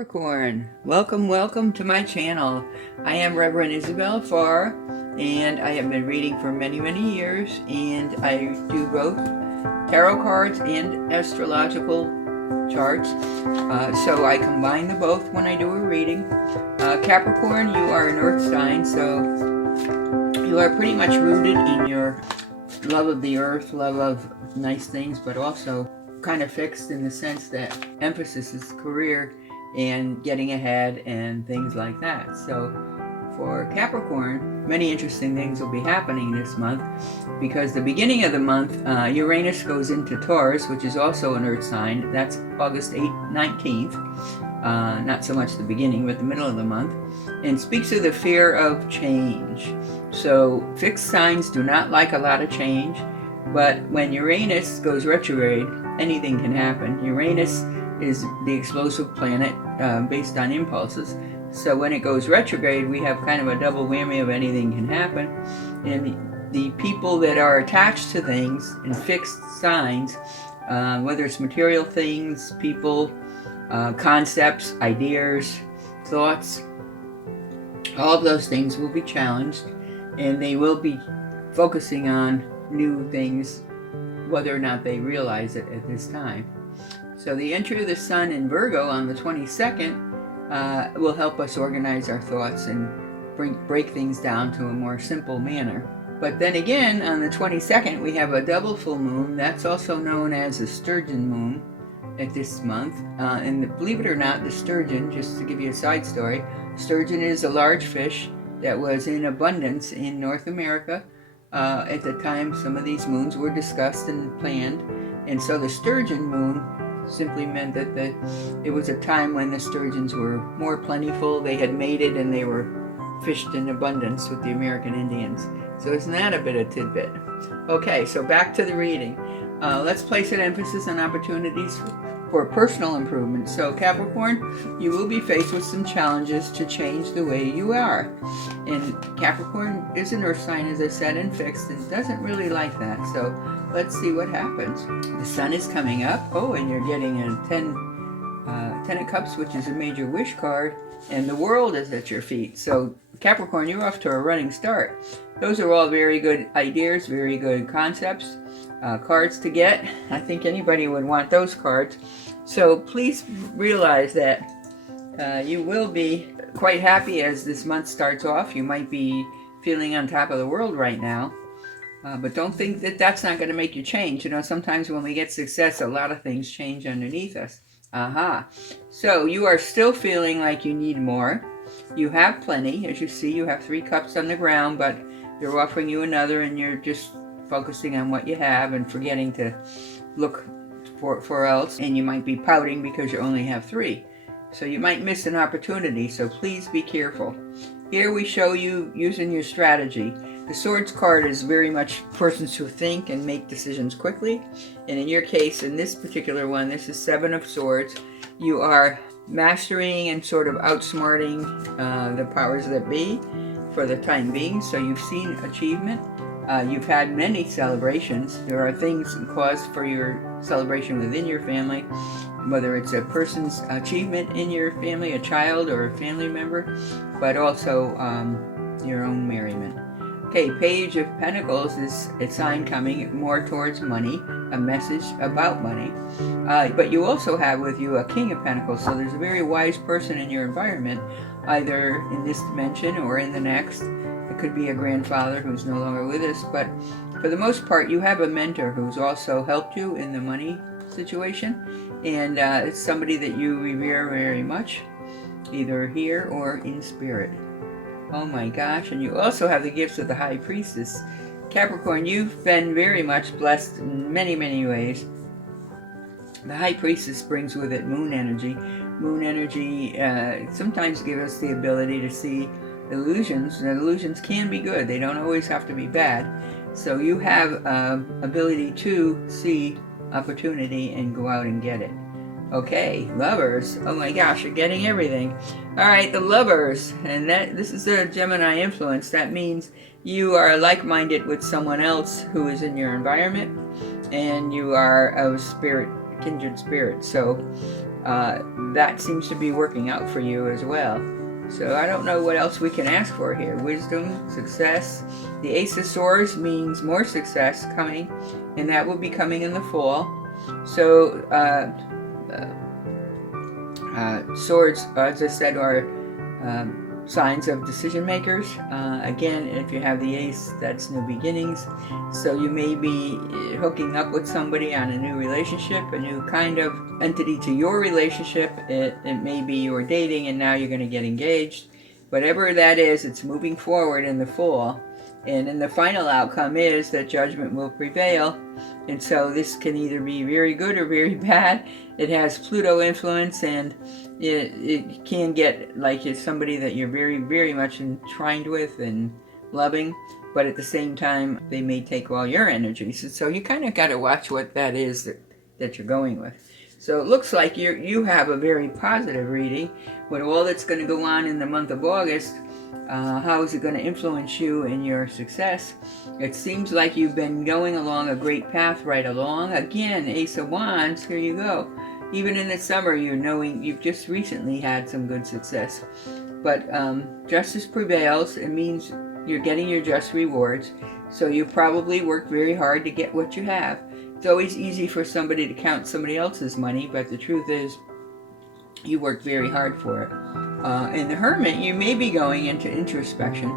Capricorn, welcome to my channel. I am Reverend Isabel Farr, and I have been reading for many years, and I do both tarot cards and astrological charts. So I combine the both when I do a reading. Capricorn, you are an earth sign, so you are pretty much rooted in your love of the earth, love of nice things, but also kind of fixed in the sense that emphasis is career and getting ahead and things like that. So for Capricorn, many interesting things will be happening this month, because the beginning of the month, Uranus goes into Taurus, which is also an earth sign. That's August 19th. Not so much the beginning, but the middle of the month, and speaks of the fear of change. So fixed signs do not like a lot of change, but when Uranus goes retrograde, anything can happen. Uranus is the explosive planet based on impulses. So when it goes retrograde, we have kind of a double whammy of anything can happen. And the people that are attached to things in fixed signs, whether it's material things, people, concepts, ideas, thoughts, all of those things will be challenged, and they will be focusing on new things, whether or not they realize it at this time. So the entry of the Sun in Virgo on the 22nd will help us organize our thoughts and break things down to a more simple manner. But then again, on the 22nd, we have a double full moon. That's also known as a Sturgeon Moon at this month. And believe it or not, the sturgeon, just to give you a side story, sturgeon is a large fish that was in abundance in North America. At the time some of these moons were discussed and planned, and so the Sturgeon Moon simply meant that it was a time when the sturgeons were more plentiful. They had mated and they were fished in abundance with the American Indians. So isn't that a bit of tidbit? Okay, so back to the reading. Let's place an emphasis on opportunities for personal improvement. So Capricorn, you will be faced with some challenges to change the way you are. And Capricorn is an earth sign, as I said, and fixed, and doesn't really like that. So let's see what happens. The Sun is coming up. Oh, and you're getting a 10 of Cups, which is a major wish card, and the world is at your feet. So Capricorn, you're off to a running start. Those are all very good ideas, very good concepts. Cards to get. I think anybody would want those cards. So please realize that you will be quite happy as this month starts off. You might be feeling on top of the world right now, but don't think that that's not going to make you change. You know, sometimes when we get success, a lot of things change underneath us. So you are still feeling like you need more. You have plenty. As you see, you have 3 cups on the ground, but they're offering you another, and you're just focusing on what you have and forgetting to look for else, and you might be pouting because you only have 3. So you might miss an opportunity, so please be careful. Here we show you using your strategy. The Swords card is very much persons who think and make decisions quickly, and in your case, in this particular one, this is 7 of Swords. You are mastering and sort of outsmarting the powers that be for the time being, so you've seen achievement. You've had many celebrations. There are things and cause for your celebration within your family, whether it's a person's achievement in your family, a child or a family member, but also your own merriment. Okay, Page of Pentacles is a sign coming more towards money, a message about money. But you also have with you a King of Pentacles, so there's a very wise person in your environment, either in this dimension or in the next. It could be a grandfather who's no longer with us, but for the most part, you have a mentor who's also helped you in the money situation, and it's somebody that you revere very much, either here or in spirit. Oh my gosh, and you also have the gifts of the High Priestess. Capricorn, you've been very much blessed in many ways. The High Priestess brings with it moon energy. Moon energy sometimes gives us the ability to see illusions, and illusions can be good. They don't always have to be bad. So you have ability to see opportunity and go out and get it. Okay, Lovers. Oh my gosh, you're getting everything. All right, the Lovers, and this is a Gemini influence. That means you are like-minded with someone else who is in your environment, and you are of spirit, kindred spirit. So that seems to be working out for you as well. So I don't know what else we can ask for here. Wisdom, success. The Ace of Swords means more success coming, and that will be coming in the fall. So swords, as I said, are signs of decision makers. Again, if you have the Ace, that's new beginnings. So you may be hooking up with somebody on a new relationship, a new kind of entity to your relationship. It may be you're dating and now you're going to get engaged. Whatever that is, it's moving forward in the fall. And then the final outcome is that judgment will prevail. And so this can either be very good or very bad. It has Pluto influence, and it can get like it's somebody that you're very, very much entwined with and loving, but at the same time, they may take all your energies. So you kind of got to watch what that is that you're going with. So it looks like you have a very positive reading with all that's going to go on in the month of August. How is it going to influence you in your success? It seems like you've been going along a great path right along. Again, Ace of Wands, here you go. Even in the summer, you've just recently had some good success. But justice prevails. It means you're getting your just rewards. So you probably worked very hard to get what you have. It's always easy for somebody to count somebody else's money, but the truth is you worked very hard for it. In the Hermit, you may be going into introspection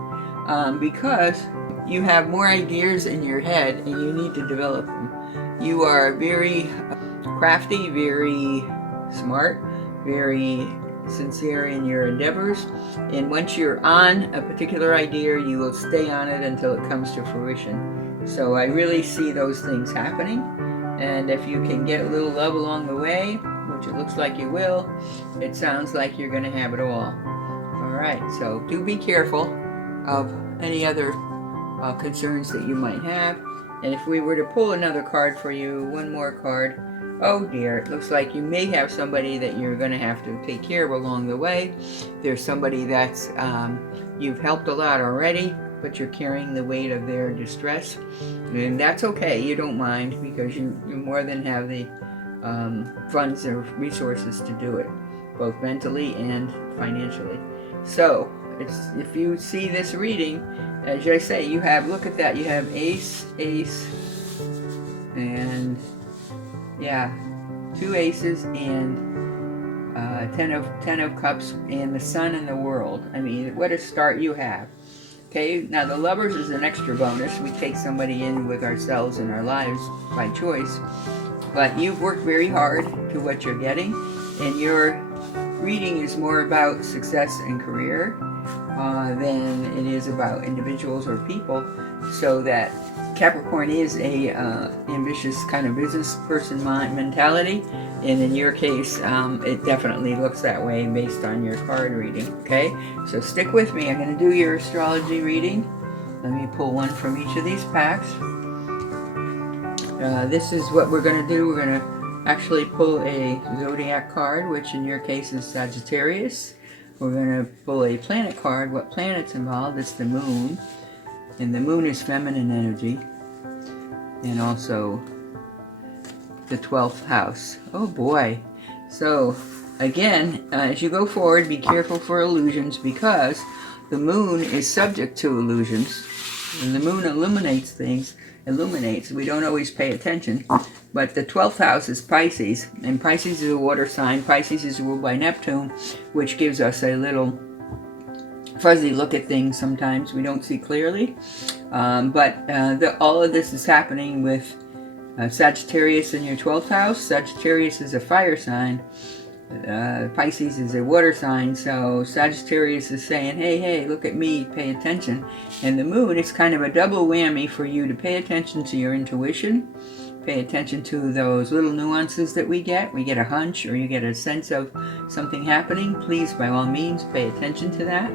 because you have more ideas in your head and you need to develop them. You are very crafty, very smart, very sincere in your endeavors, and once you're on a particular idea, you will stay on it until it comes to fruition. So I really see those things happening, and if you can get a little love along the way, which it looks like you will, it sounds like you're going to have it all. Alright, so do be careful of any other concerns that you might have. And if we were to pull another card for you, one more card, oh dear, it looks like you may have somebody that you're going to have to take care of along the way. There's somebody that's you've helped a lot already, but you're carrying the weight of their distress. And that's okay, you don't mind, because you more than have the funds or resources to do it, both mentally and financially. So if you see this reading, as I say, you have, look at that, you have Ace, and yeah, 2 aces and 10 of cups and the Sun and the World. I mean, what a start you have. Okay, now the Lovers is an extra bonus. We take somebody in with ourselves in our lives by choice. But you've worked very hard to what you're getting, and your reading is more about success and career than it is about individuals or people. So that Capricorn is a ambitious kind of business person mentality, and in your case, it definitely looks that way based on your card reading. Okay, so stick with me. I'm going to do your astrology reading. Let me pull one from each of these packs. This is what we're going to do. We're going to actually pull a zodiac card, which in your case is Sagittarius. We're going to pull a planet card. What planet's involved? It's the Moon. And the Moon is feminine energy. And also the 12th house. Oh boy. So again, as you go forward, be careful for illusions, because the Moon is subject to illusions. And the Moon illuminates things. We don't always pay attention. But the 12th house is Pisces, and Pisces is a water sign. Pisces is ruled by Neptune, which gives us a little fuzzy look at things sometimes. We don't see clearly. But all of this is happening with Sagittarius in your 12th house. Sagittarius is a fire sign. Pisces is a water sign, so Sagittarius is saying, hey, look at me, pay attention. And the Moon is kind of a double whammy for you to pay attention to your intuition, pay attention to those little nuances that we get. We get a hunch, or you get a sense of something happening. Please, by all means, pay attention to that.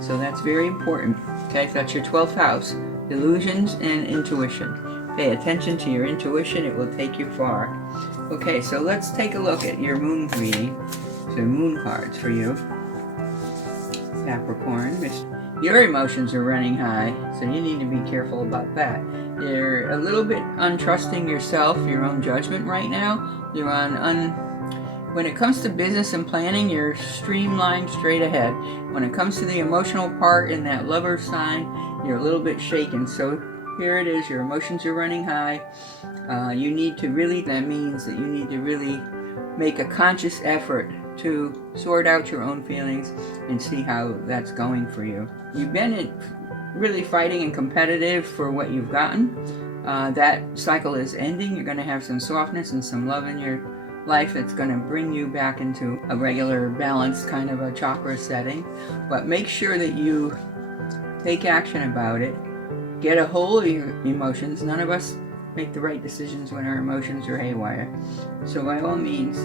So that's very important. Okay, so that's your 12th house, illusions and intuition. Pay attention to your intuition, it will take you far. Okay, so let's take a look at your Moon reading. So Moon cards for you, Capricorn. Your emotions are running high, so you need to be careful about that. You're a little bit untrusting yourself, your own judgment right now. You're on When it comes to business and planning, you're streamlined straight ahead. When it comes to the emotional part in that lover sign, you're a little bit shaken. So here it is, your emotions are running high. That means that you need to really make a conscious effort to sort out your own feelings and see how that's going for you. You've been really fighting and competitive for what you've gotten. That cycle is ending. You're going to have some softness and some love in your life that's going to bring you back into a regular balanced kind of a chakra setting. But make sure that you take action about it. Get a hold of your emotions. None of us make the right decisions when our emotions are haywire. So by all means,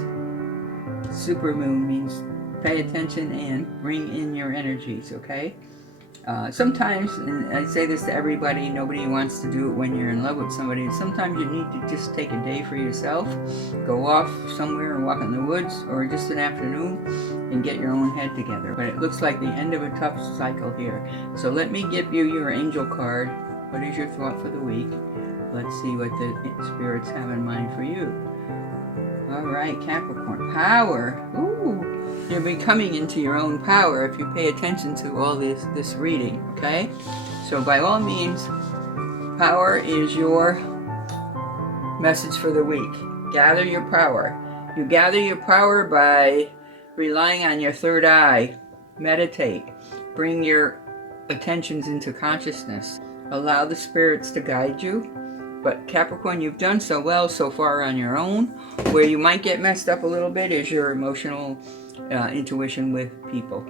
supermoon means pay attention and bring in your energies, okay? Sometimes, and I say this to everybody, nobody wants to do it when you're in love with somebody. Sometimes you need to just take a day for yourself, go off somewhere and walk in the woods, or just an afternoon and get your own head together. But it looks like the end of a tough cycle here. So let me give you your angel card. What is your thought for the week? Let's see what the spirits have in mind for you. All right, Capricorn. Power. Ooh. You'll be coming into your own power if you pay attention to all this reading, okay? So by all means, power is your message for the week. Gather your power. You gather your power by relying on your third eye. Meditate. Bring your attentions into consciousness. Allow the spirits to guide you. But Capricorn, you've done so well so far on your own. Where you might get messed up a little bit is your emotional intuition with people.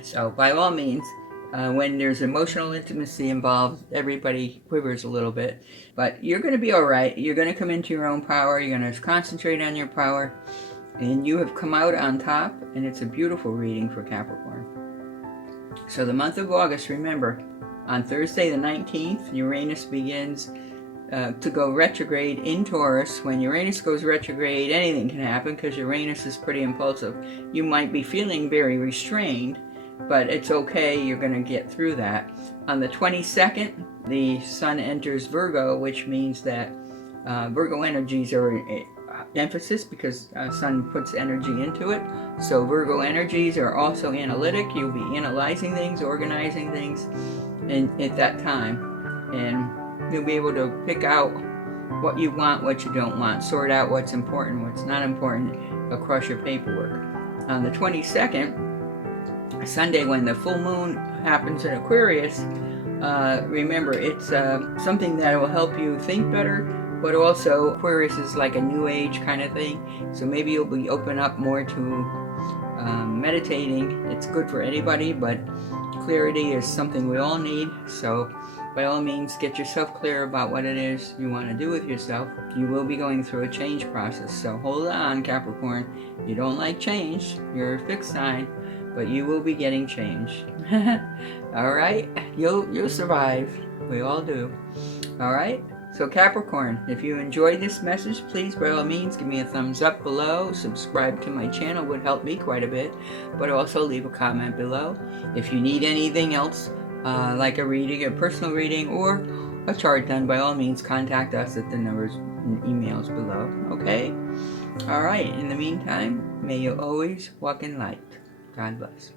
So by all means, when there's emotional intimacy involved, everybody quivers a little bit. But you're going to be all right. You're going to come into your own power. You're going to concentrate on your power. And you have come out on top. And it's a beautiful reading for Capricorn. So the month of August, remember, on Thursday the 19th, Uranus begins to go retrograde in Taurus. When Uranus goes retrograde, anything can happen because Uranus is pretty impulsive. You might be feeling very restrained, but it's okay. You're going to get through that. On the 22nd, the Sun enters Virgo, which means that Virgo energies are emphasis because Sun puts energy into it. So Virgo energies are also analytic. You'll be analyzing things, organizing things at that time. And you'll be able to pick out what you want, what you don't want, sort out what's important, what's not important across your paperwork. On the 22nd, Sunday, when the full moon happens in Aquarius, remember, it's something that will help you think better, but also Aquarius is like a new age kind of thing. So maybe you'll be open up more to meditating. It's good for anybody, but clarity is something we all need. So by all means, get yourself clear about what it is you want to do with yourself. You will be going through a change process. So hold on, Capricorn. You don't like change. You're a fixed sign, but you will be getting change. All right? You'll survive. We all do. All right? So Capricorn, if you enjoyed this message, please, by all means, give me a thumbs up below. Subscribe to my channel would help me quite a bit. But also leave a comment below. If you need anything else, like a reading, a personal reading, or a chart done, by all means, contact us at the numbers and emails below. Okay? All right. In the meantime, may you always walk in light. God bless.